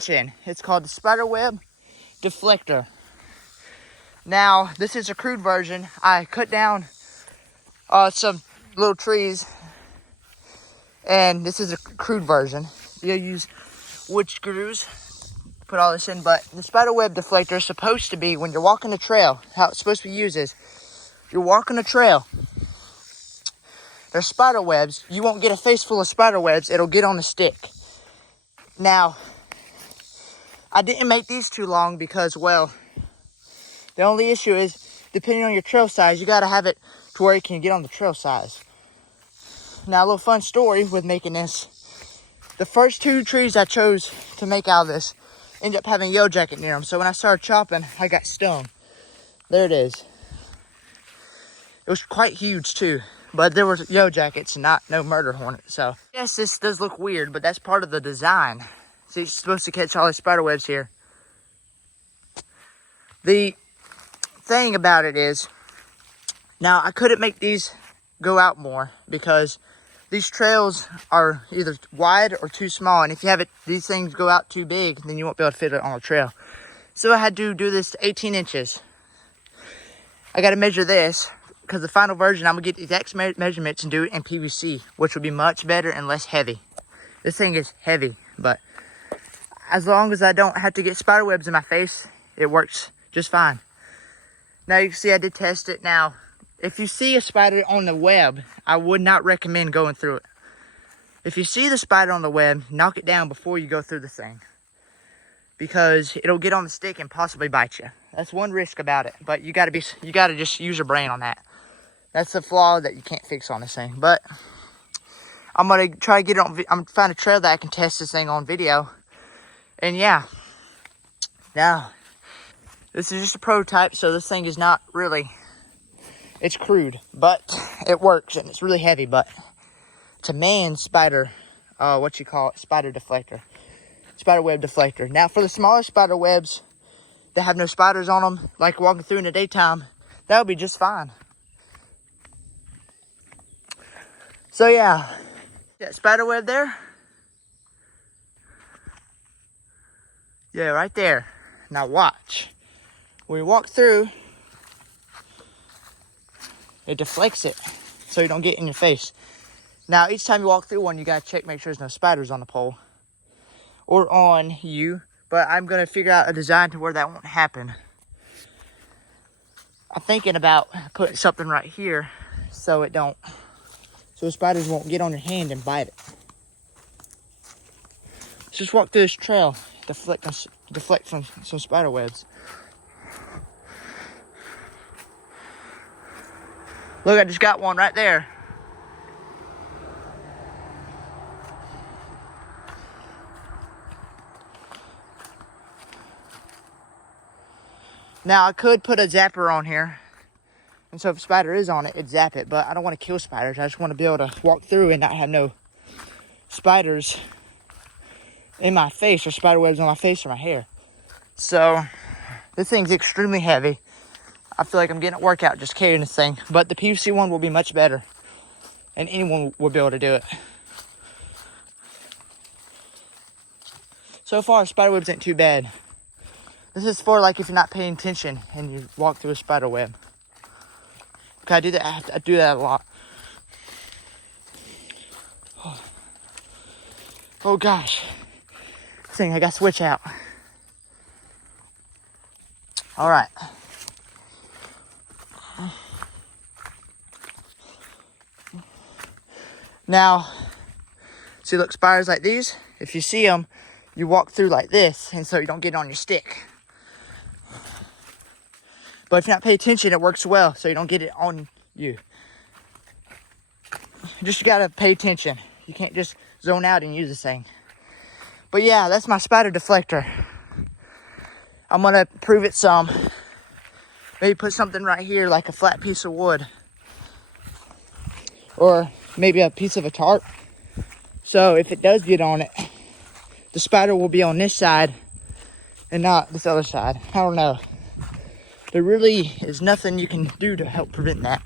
invention. It's called the spider web deflector. Now, this is a crude version. I cut down some little trees, and this is a crude version. You'll use wood screws, put all this in, but the spider web deflector is supposed to be when you're walking a trail. How it's supposed to be used is you're walking a trail. There's spider webs. You won't get a face full of spider webs. It'll get on the stick. Now, I didn't make these too long because, well, the only issue is, depending on your trail size, you got to have it to where it can get on the trail size. Now, a little fun story with making this. The first 2 trees I chose to make out of this ended up having a yellow jacket near them. So when I started chopping, I got stung. There it is. It was quite huge too. But there were yellow jackets, no murder hornet. So yes, this does look weird, but that's part of the design. So you're supposed to catch all these spider webs here. The thing about it is, now I couldn't make these go out more because these trails are either wide or too small. And if you have these things go out too big, then you won't be able to fit it on a trail. So I had to do this to 18 inches. I got to measure this, because the final version, I'm going to get the exact measurements and do it in PVC, which will be much better and less heavy. This thing is heavy, but as long as I don't have to get spider webs in my face, it works just fine. Now you can see I did test it. Now, if you see a spider on the web, I would not recommend going through it. If you see the spider on the web, knock it down before you go through the thing, because it'll get on the stick and possibly bite you. That's one risk about it, but you gotta just use your brain on that. That's the flaw that you can't fix on this thing. But I'm gonna try to get it on. I'm gonna find a trail that I can test this thing on video. And yeah, now this is just a prototype, so this thing is not really. It's crude, but it works, and it's really heavy. But it's a man spider, spider deflector, spider web deflector. Now for the smaller spider webs that have no spiders on them, like walking through in the daytime, that would be just fine. So yeah, that spider web there. Yeah, right there. Now watch. When you walk through, it deflects it so you don't get in your face. Now, each time you walk through one, you gotta check, make sure there's no spiders on the pole or on you. But I'm gonna figure out a design to where that won't happen. I'm thinking about putting something right here so the spiders won't get on your hand and bite it. Let's just walk through this trail, deflect from some spider webs. Look, I just got one right there. Now, I could put a zapper on here, and so if a spider is on it, it'd zap it, but I don't want to kill spiders. I just want to be able to walk through and not have no spiders in my face or spider webs on my face or my hair. So, this thing's extremely heavy. I feel like I'm getting a workout just carrying this thing, but the PVC one will be much better, and anyone will be able to do it. So far, spider webs ain't too bad. This is for like if you're not paying attention and you walk through a spider web. Okay, I do that. I do that a lot. Oh gosh, this thing, I got to switch out. All right. Now, see, look, spiders like these. If you see them, you walk through like this, and so you don't get it on your stick. But if you're not paying attention, it works well, so you don't get it on you. You gotta pay attention. You can't just zone out and use this thing. But yeah, that's my spider deflector. I'm gonna prove it some. Maybe put something right here, like a flat piece of wood. Or maybe a piece of a tarp. So if it does get on it, the spider will be on this side and not this other side. I don't know. There really is nothing you can do to help prevent that.